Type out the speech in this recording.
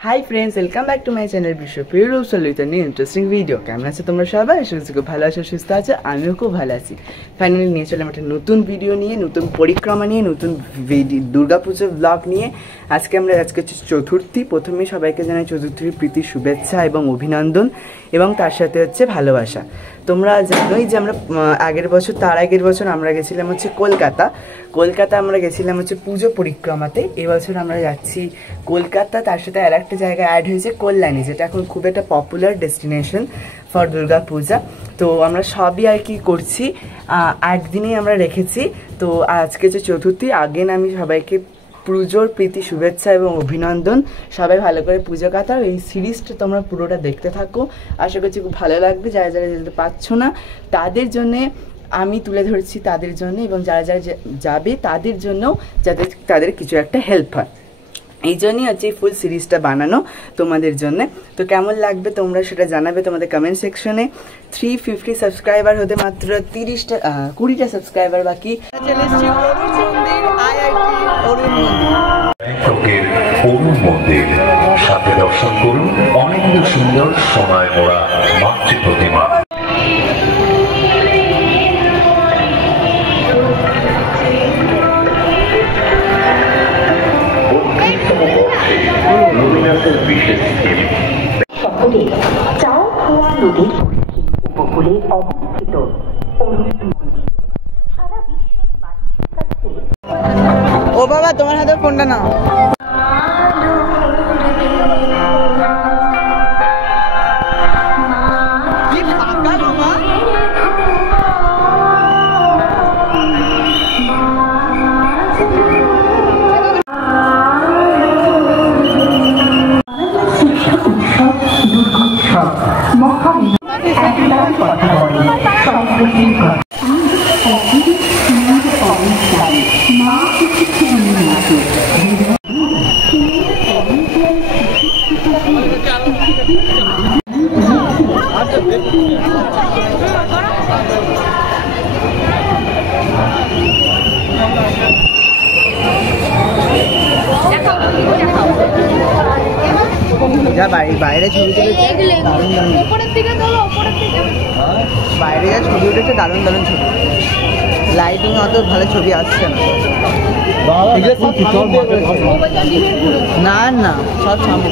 High friends welcome back to my channel Vishwapriya रूपसल्लित নিয়ে interesting video. কেমন আছো তোমরা সবাই? আশা করছি খুব ভালো আছো, সুস্থ আছো। আমিও খুব ভালো আছি। ফাইনালি নিয়ে চলাম একটা নতুন ভিডিও নিয়ে, নতুন পরিক্রমা নিয়ে, নতুন দুর্গাপুজোর ব্লগ নিয়ে। আজকে হচ্ছে চতুর্থী। প্রথমে সবাইকে জানাই চতুর্থীর প্রীতি শুভেচ্ছা এবং অভিনন্দন, এবং তার সাথে হচ্ছে ভালোবাসা। তোমরা জানোই যে আমরা তার আগের বছর আমরা গেছিলাম হচ্ছে কলকাতা আমরা গেছিলাম হচ্ছে পুজো পরিক্রমাতে। এবছর আমরা যাচ্ছি কলকাতা, তার সাথে আর একটা জায়গায় অ্যাড হয়েছে কল্যাণী, যেটা এখন খুব একটা পপুলার ডেস্টিনেশন ফর দুর্গা পূজা। তো আমরা সবই আর কি করছি, একদিনেই আমরা রেখেছি। তো আজকে যে চতুর্থী, আগেন আমি সবাইকে পুজোর প্রীতি শুভেচ্ছা এবং অভিনন্দন। সবাই ভালো করে পুজো কাটাও। এই সিরিজটা তোমরা পুরোটা দেখতে থাকো, আশা করছি খুব ভালো লাগবে। যারা যারা যেতে পারছো না তাদের জন্যে আমি তুলে ধরছি, তাদের জন্য, এবং যারা যারা যাবে তাদের জন্যও, যাতে তাদের কিছু একটা হেল্প হয়। এই জন্যই হচ্ছে এই ফুল সিরিজটা বানানো তোমাদের জন্য। তো কেমন লাগবে তোমরা সেটা জানাবে তোমাদের কমেন্ট সেকশনে। 350 সাবস্ক্রাইবার হতে মাত্র 20টা সাবস্ক্রাইবার বাকি। চলে এসেছি অরুণ মন্দির, সাথে দর্শন করুন অনেক সুন্দর সময় মোড়া মাতৃ প্রতিমা। শহরে চাও খোয়া নদীর উপকূলে অবস্থিত অরুণ মন্দির সারা বিশ্বের মানুষের কাছে। ও বাবা, তোমার হাতে ফোনটা নাও। যা বাইরে ছবি তুলেছে, বাইরে যা ছবি উঠেছে দারুণ দারুণ ছবি। লাইটিং অত ভালো ছবি আসছে না, না সব সামনে।